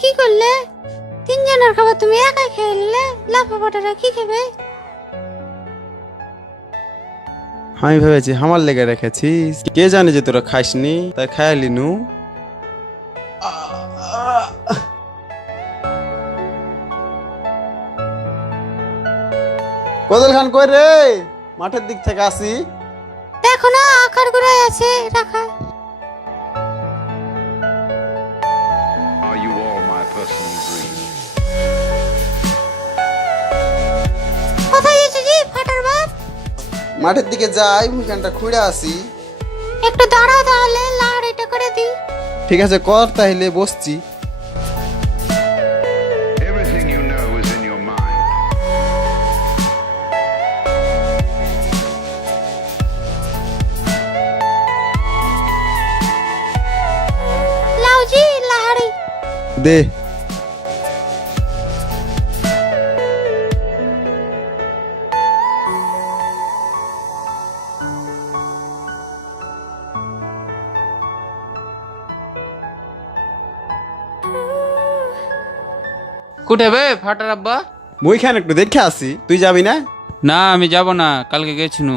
কি করলে? তিনজনের খাবার তুমি একাই খেয়ে নিলে, লাফাফাটারা কি খাবে? আমি ভেবেছি আমার লেগে রেখেছিস, কে জানে যে তোরা খাসনি, তাই খায়ালি নু। কদল খান কই রে? মাঠের দিক থেকে আসি। দেখো না আকার গুড়াই আছে রাখা। Are you all my personal dreams? কোথায় এসেছি ফাটার বাপ? মাঠের দিকে যাই, মুখানটা খুঁড়ে আসি। একটু দাঁড়াও তাহলে লাড়িটা করে দিই। ঠিক আছে কর, তাহলে বসছি। Everything you know is in your mind. লাউজি লাহাড়ি দে। কোটে বে ফাটার আব্বা? মুইখান একটু দেখে আসি, তুই যাবি না? না আমি যাব না, কালকে গেছিনু।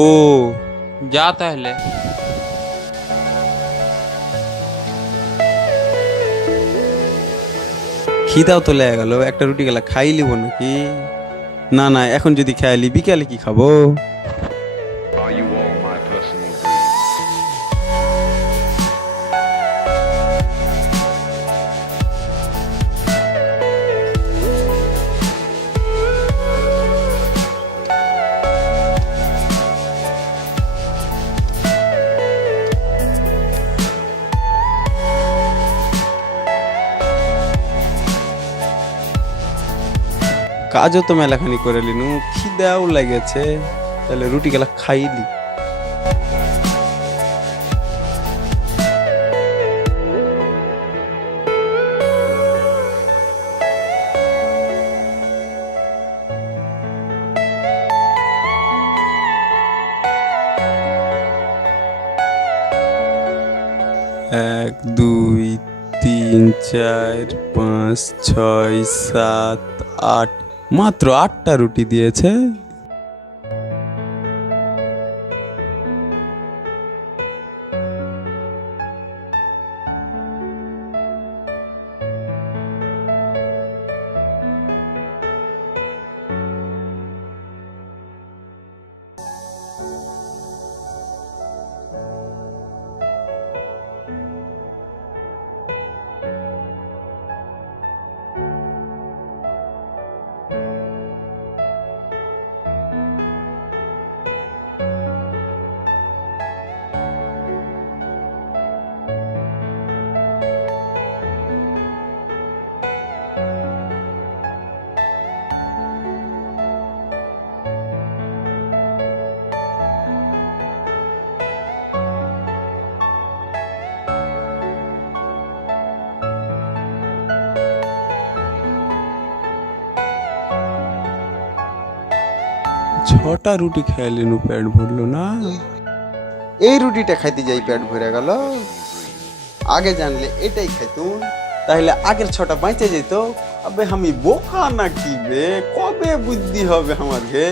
ও যা তাহলে। খিদাও তো লেগে গেল, একটা রুটি গেলা খাই লিব নাকি? না না, এখন যদি খাইলি বিকালে কি খাবো? Are you all my personal dreams? কাজও তো মেলাখানি করে লিনু, খিদাও লেগেছে, তাহলে রুটি গেলা খাইলি। এক দুই তিন চার পাঁচ ছয় সাত আট, মাত্র 8টা রুটি দিয়েছে। ছটা রুটি খাইলিনু, পেট ভরলো না। এই রুটিটা খাইতে যাই পেট ভরে গেল, আগে জানলে এটাই খাইতুম, তাহলে আগের 6টা বাঁচে যেত। আবে আমি বোকা নাকি বে, কবে বুদ্ধি হবে আমার গে?